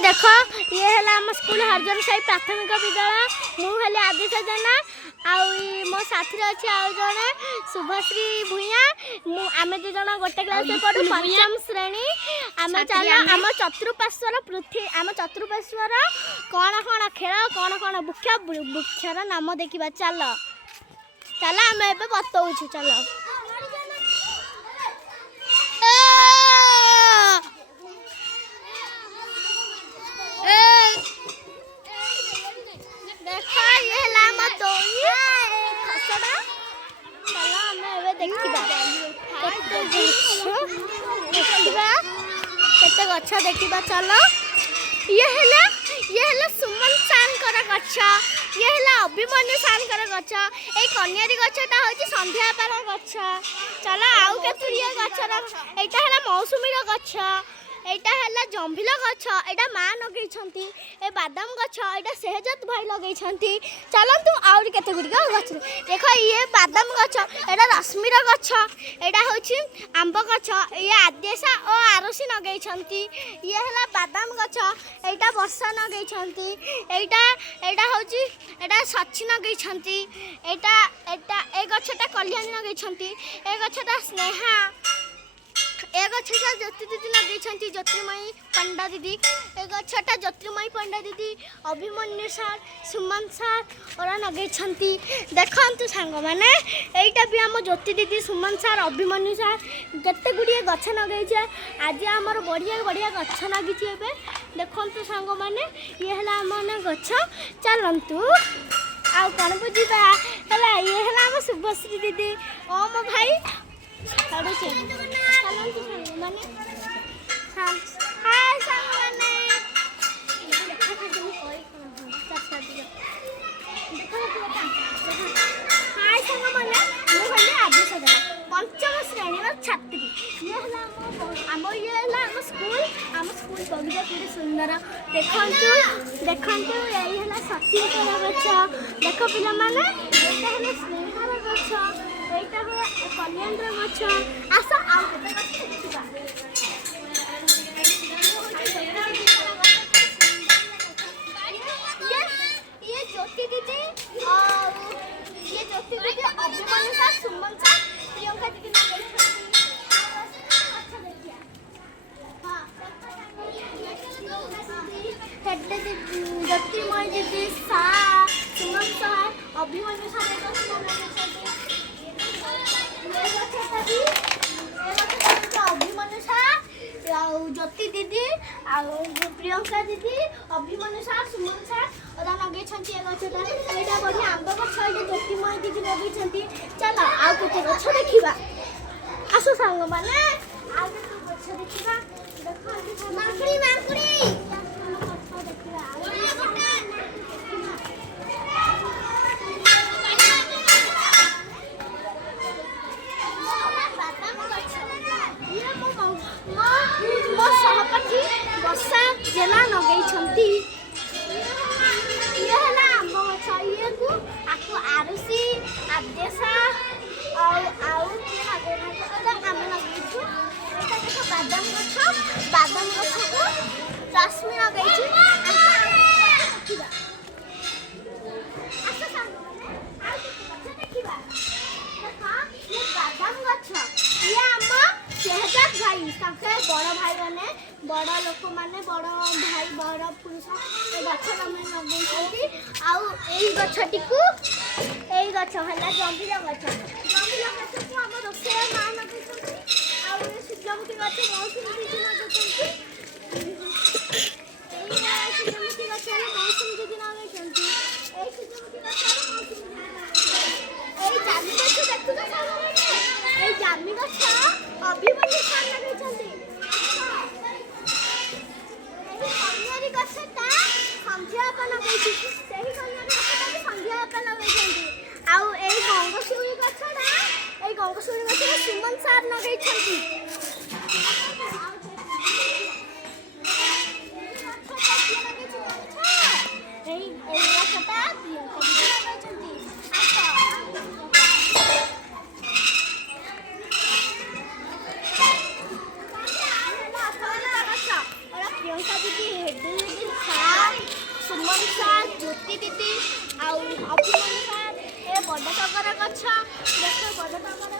देख ये है आम स्कूल हरजन साई प्राथमिक विद्यालय मुझे आदित्य जेना मो साथी अच्छे आउ जड़े शुभश्री भूया आम दीज गोटे क्लास पढ़ू पंचम श्रेणी आम चल आम चतुर्पार्श्वर पृथ्वी आम चतुर्पार्श्वर कौन कौन खेल कौन कौन वृक्षर नाम देखा चल चल आम ए बताऊँ चल केते गछ देखा चल ये सुमन सार गछ ये अभिमन्यु सार गछ ये कन्यारी गछटा हूँ संध्या पार गछ चल आउ के गछर यहाँ मौसुमी गछ यहाँ है जंभिल गछ यहाँ माँ लगे ए बादाम गछ यहाँ सेहजत भाई लगे चलतु आउरी केते गुड़िक गछ देख ये बादाम गछ यहाँ रश्मिर गछ यहाँ हूँ आंब गछ ये आदेशा और आरसी लगे ये है बादाम गछ यहाँ वर्षा लगे यहाँ हूँ यहाँ सची लगे ए गछटा कल्याणी लगे ए गछटा स्नेहा ए गछटा ज्योति दीदी लगे ज्योतिर्मयी पंडा दीदी ए गछटा ज्योतिर्मयी पंडा दीदी अभिमन्यु सार सुमन सार और लगे देखु सांग मैंने यहीटा भी आम ज्योति दीदी सुमन सार अभिमन्यु सार जिते गुड़िए गछ लगे आज आमर बढ़िया बढ़िया गछ लगी देखु सांग मैंने ये है आम गछ चलतु आउ कौन बुझा है ये है आम शुभश्री दीदी ओ मो भाई पंचम श्रेणी छात्री ये आम स्कूल बगीचा पूरी सुंदर देखु यही है सचिन गछ देख पिला माने स्नेहार गछ यहाँ कल्याण गछ आस ये ज्योति दीदी अभिमन्यु सार सुमन सार प्रियंका दीदी ज्योतिर्मय दीदी सार सुमन सार अभिमन्यु अभिमन्यु सार ज्योति दीदी प्रियंका दीदी अभिमन्यु सार सुमन सार लगे गछटा यहाँ बढ़िया आंब गछ ज्योतिर्मय दीदी लगे चल आउ के गछ देखा आस सांग मैंने आउ गछ देखा मो सहपाठी वर्षा जेना लगे ये है आंब गछ ये आपको आरुषि आदेशा आम लगे बादाम गछ को रश्मि लगे बादाम गछ ये आम सेहजात भाई बड़ भाई मैंने बड़ लोक मैंने बड़ भाई बड़ पुरुष ये गछ लगे गछटी को यही गछ है जंभिल गछ को आम रोषेया माँ लगे सूर्यमुखी गछ मौसुमी दीदी लगे सूर्यमुखी गछ मौसुमी दीदी लगे सूर्यमुखी गछ जामी गछ अभिमन्यु सार लगे कन्यारी गछटा संध्या लगे संध्या लगे आउ गंगशिउली गछटा गंगशिउली गछ सुमन सार लगे प्रियंका दीदी शुभम सार ज्योति दीदी आउ अभिमन्यु सार ए बड़ टगर गछ देख बड़ टगर